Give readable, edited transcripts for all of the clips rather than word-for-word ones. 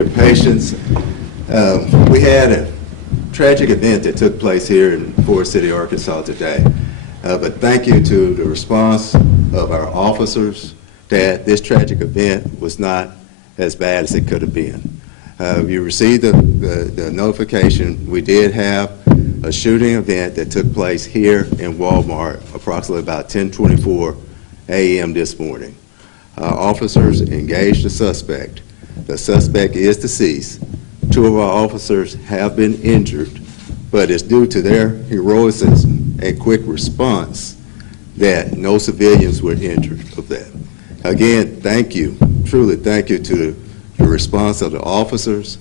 Your patience. We had a tragic event that took place here in Forrest City, Arkansas today. But thank you to the response of our officers that this tragic event was not as bad as it could have been. You received the notification. We did have a shooting event that took place here in Walmart approximately about 10:24 a.m. this morning. Officers engaged the suspect. The suspect is deceased. Two of our officers have been injured, but it's due to their heroism and quick response that no civilians were injured of that. Again, thank you, truly thank you to the response of the officers.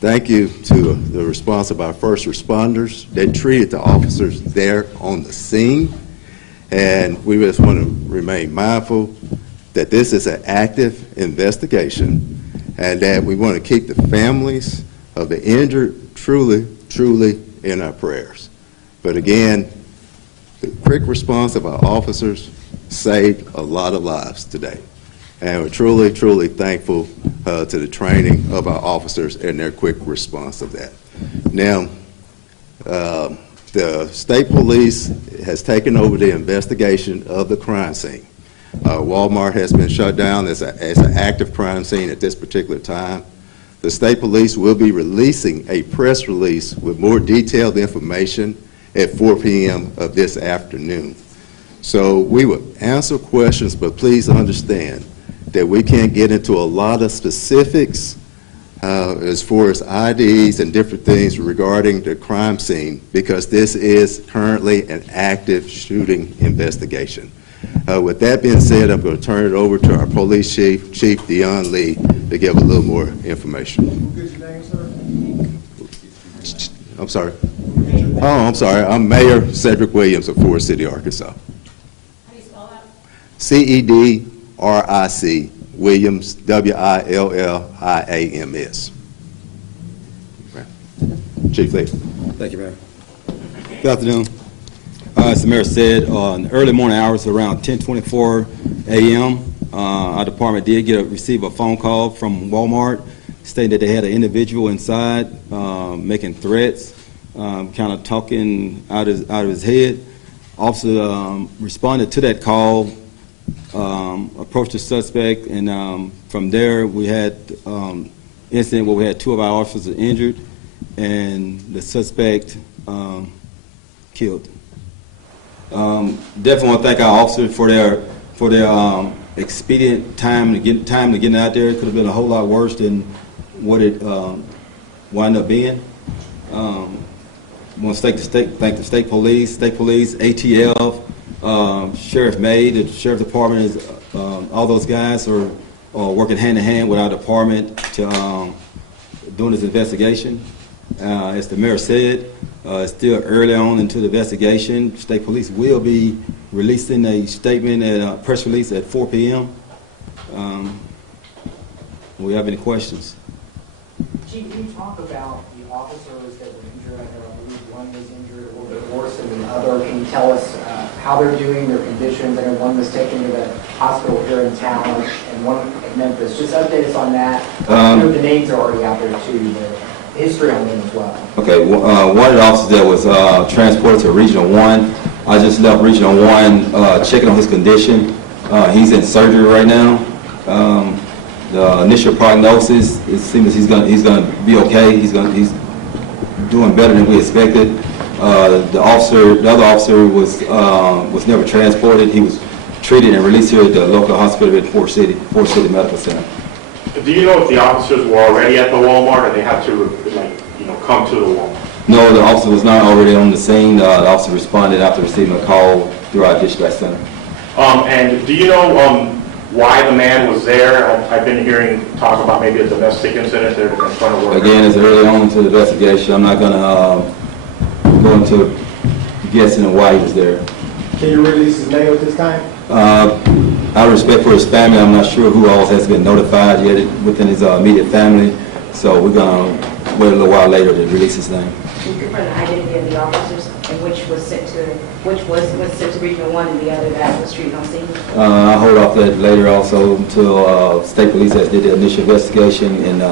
Thank you to the response of our first responders that treated the officers there on the scene. And we just want to remain mindful that this is an active investigation and that we want to keep the families of the injured truly in our prayers. But again, the quick response of our officers saved a lot of lives today. And we're truly thankful to the training of our officers and their quick response of that. Now, the state police has taken over the investigation of the crime scene. Walmart has been shut down as an active crime scene at this particular time. The state police will be releasing a press release with more detailed information at 4 p.m. of this afternoon. So we will answer questions, but please understand that we can't get into a lot of specifics as far as IDs and different things regarding the crime scene because this is currently an active shooting investigation. With that being said, I'm going to turn it over to our police chief, Chief Deon Lee, to give a little more information. What's your name, sir? I'm sorry. Oh, I'm sorry. I'm Mayor Cedric Williams of Forrest City, Arkansas. How do you spell that? C-E-D-R-I-C, Williams, W-I-L-L-I-A-M-S. Right. Chief Lee. Thank you, Mayor. Good afternoon. As the mayor said, in the early morning hours around 10:24 a.m., our department did receive a phone call from Walmart stating that they had an individual inside making threats, kind of talking out of his head. Officer responded to that call, approached the suspect, and from there we had incident where we had two of our officers injured and the suspect killed. Definitely want to thank our officers for their expedient time to get out there. It could have been a whole lot worse than what it wound up being. I want to thank the state police, ATF, Sheriff May, the Sheriff Department is all those guys are working hand in hand with our department to doing this investigation. As the mayor said, it's still early on into the investigation. State police will be releasing a statement and a press release at 4 p.m. Do we have any questions? Chief, can you talk about the officers that were injured? I believe one was injured a little bit worse than the other. Can you tell us how they're doing, their conditions? I know one was taken to the hospital here in town and one at Memphis. Just update us on that. I know the names are already out there too. The history on them as well. Okay, one of the officers that was transported to Regional 1, I just left Regional 1 checking on his condition. He's in surgery right now. The initial prognosis, it seems he's going to be okay. He's doing better than we expected. The other officer was never transported. He was treated and released here at the local hospital at Forrest City Medical Center. Do you know if the officers were already at the Walmart or they had to, come to the Walmart? No, the officer was not already on the scene. The officer responded after receiving a call through our dispatch center. And do you know why the man was there? I've been hearing talk about maybe a domestic incident there in front of work. Again, it's early on into the investigation. I'm not going to go into guessing why he was there. Can you release his name at this time? Out of respect for his family, I'm not sure who else has been notified yet within his immediate family. So we're going to wait a little while later to release his name. Can you confirm the identity of the officers and which was sent to Regional 1 and the other that was treated on scene? I'll hold off that later also until state police has did the initial investigation and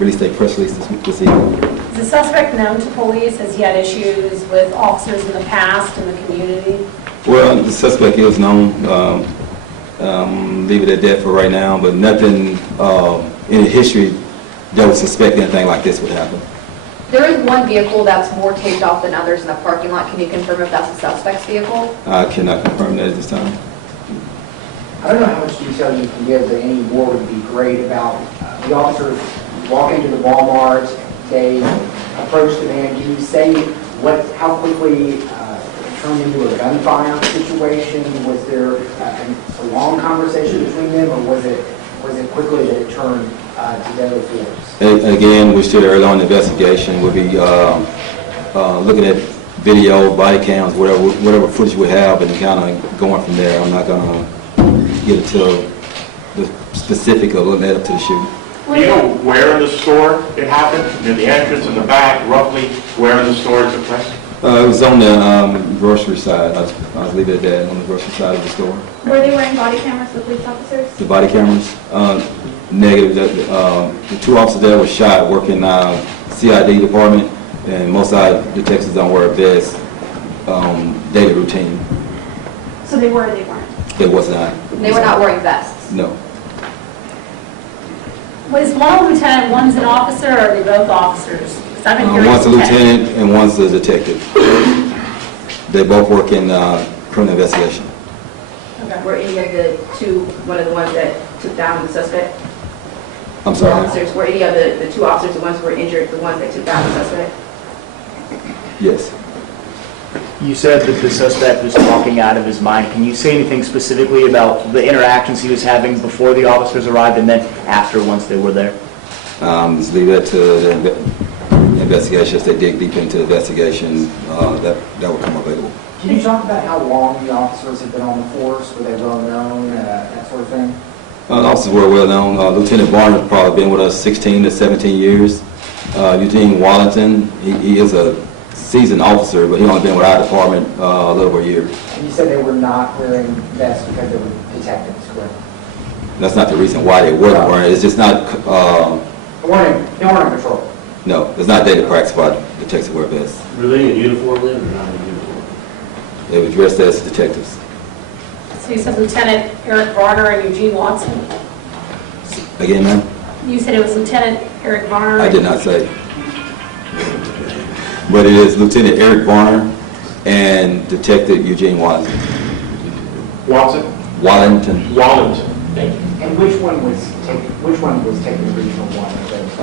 released a press release this evening. Is the suspect known to police? Has he had issues with officers in the past in the community? Well, the suspect is known. Leave it at that for right now, but nothing in the history that would suspect anything like this would happen. There is one vehicle that's more taped off than others in the parking lot. Can you confirm if that's the suspect's vehicle? I cannot confirm that at this time. I don't know how much detail you can give, but any more would be great about the officers walking into the Walmart, they approach the van. Can you say how quickly it turned into a gunfire situation? Was there a long conversation between them, or was it quickly that it turned to deadly force? Again, we're still early on in the investigation. We'll be looking at video, body cams, whatever footage we have, and kind of going from there. I'm not going to get into the specific of what led up to the shooting. Do you know where in the store it happened? Near the entrance, in the back, roughly where in the store it took place? It was on the grocery side. I was leaving it there on the grocery side of the store. Were they wearing body cameras, the police officers? The body cameras, negative. The two officers there were shot working CID department, and most of our detectives don't wear vests, daily routine. So they were or they weren't? They was not. They were not wearing vests. No. Was one a lieutenant, one's an officer, or are they both officers? 'Cause I've been hearing One's a lieutenant and one's a detective. They both work in criminal investigation. Were any of the two, one of the ones that took down the suspect? I'm sorry. Officers, were any of the two officers, the ones who were injured, the ones that took down the suspect? Yes. You said that the suspect was talking out of his mind. Can you say anything specifically about the interactions he was having before the officers arrived and then after, once they were there? Just leave that to the investigation. As they dig deep into the investigation, that will come available. Can you talk about how long the officers have been on the force? Were they well known, that sort of thing? The officers were well known. Lieutenant Barnes has probably been with us 16 to 17 years. Eugene Wallington, he is a seasoned officer, but he only been with our department a little over a year. And you said they were not wearing vests because they were detectives, correct? That's not the reason why they wasn't wearing it. It's just not, They weren't on patrol. no, it's not daily practice for detectives to wear vests. Were they in uniform then or not in uniform? They were dressed as detectives. So you said Lieutenant Eric Varner and Eugene Watson? Again, ma'am? You said it was Lieutenant Eric Varner? I did not say. But it is Lieutenant Eric Varner and Detective Eugene Wallington. Watson? Wallington. Wallington. Thank you. And which one was taking the regional one?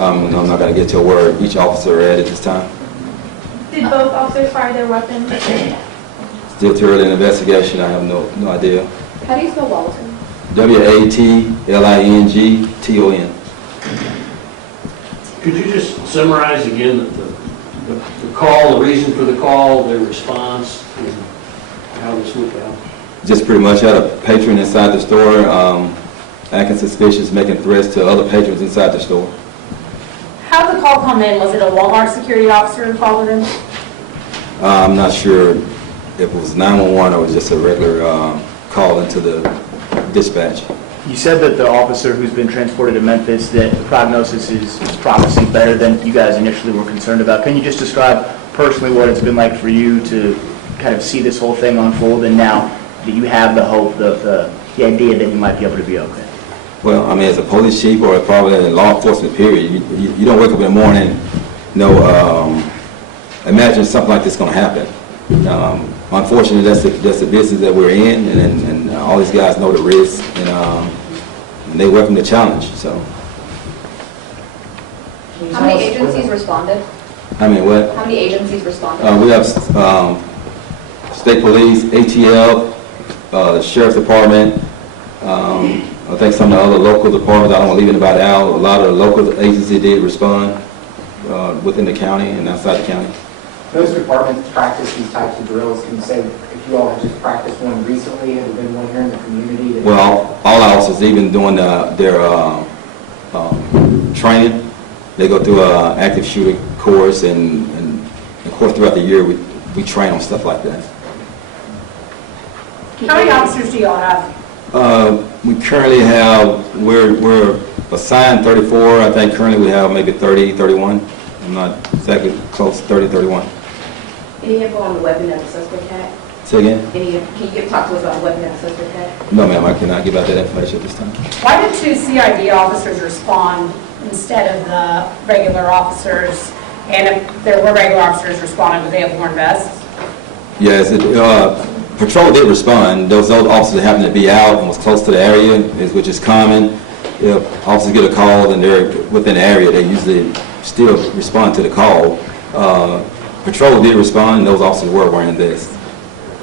I'm not going to get to where each officer at this time. Did both officers fire their weapons? Still too early in the investigation. I have no idea. How do you spell Walton? Watlington. Could you just summarize again the call, the reason for the call, their response, and how this went out? Just pretty much had a patron inside the store, acting suspicious, making threats to other patrons inside the store. How did the call come in? Was it a Walmart security officer who called it in? I'm not sure if it was 911 or it was just a regular call into the dispatch. You said that the officer who's been transported to Memphis, that the prognosis is promising better than you guys initially were concerned about. Can you just describe personally what it's been like for you to kind of see this whole thing unfold, and now that you have the hope, the idea that you might be able to be okay? Well, I mean, as a police chief or probably in law enforcement period, you don't wake up in the morning, imagine something like this going to happen. Unfortunately, that's the business that we're in, and all these guys know the risk, and they welcome the challenge. So, How many agencies responded? I mean, what? How many agencies responded? We have state police, ATL, the sheriff's department. I think some of the other local departments. I don't want to leave anybody out. A lot of the local agencies did respond within the county and outside the county. Those departments practice these types of drills. Can you say if you all have just practiced one recently, have there been one here in the community? Well, all our officers, even doing their training, they go through an active shooter course and course, throughout the year, we train on stuff like that. How many officers do y'all have? We currently have, we're assigned 34. I think currently we have maybe 30, 31. I'm not exactly close, 30, 31. Any info on the weapon that the suspect had? Say again? Can you talk to us about the weapon that the suspect had? No, ma'am, I cannot give out that information at this time. Why did 2 CID officers respond instead of the regular officers? And if there were regular officers responding, would they have worn vests? Yes, patrol did respond. Those officers that happened to be out and was close to the area, which is common. If officers get a call and they're within the area, they usually still respond to the call. Patrol did respond, and those officers were wearing vests.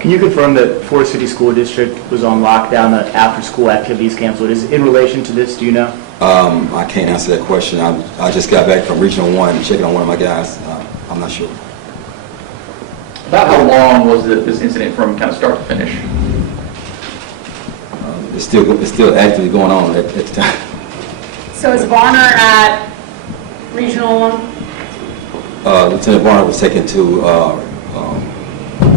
Can you confirm that Forrest City School District was on lockdown, that after-school activities canceled? Is it in relation to this, do you know? I can't answer that question. I just got back from Regional 1, checking on one of my guys. I'm not sure. About how long was this incident from kind of start to finish? It's still actively going on at the time. So is Varner at Regional 1? Lieutenant Varner was taken to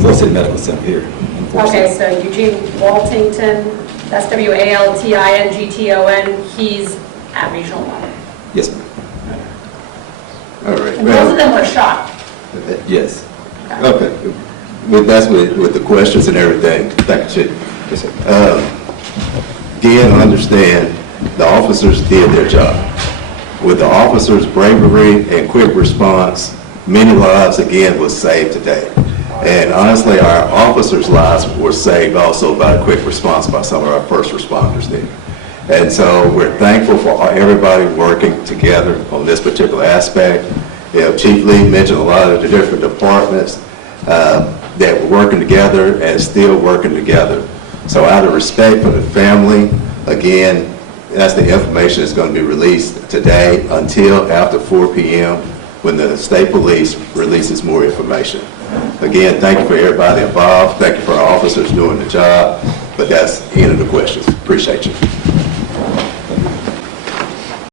Forrest City Medical Center here. In Forrest Okay, City. so Eugene Waltington, that's Waltington, he's at Regional 1. Yes, ma'am. All right. And both of them were shot. Yes. Okay. That's with the questions and everything. Thank you, Chief. Yes, sir. Again, understand, the officers did their job. With the officers' bravery and quick response, many lives, again, was saved today. And honestly, our officers' lives were saved also by a quick response by some of our first responders there. And so we're thankful for everybody working together on this particular aspect. Chief Lee mentioned a lot of the different departments that were working together and still working together. So out of respect for the family, again, that's the information that's going to be released today until after 4 p.m. when the state police releases more information. Again, thank you for everybody involved. Thank you for our officers doing the job. But that's the end of the questions. Appreciate you.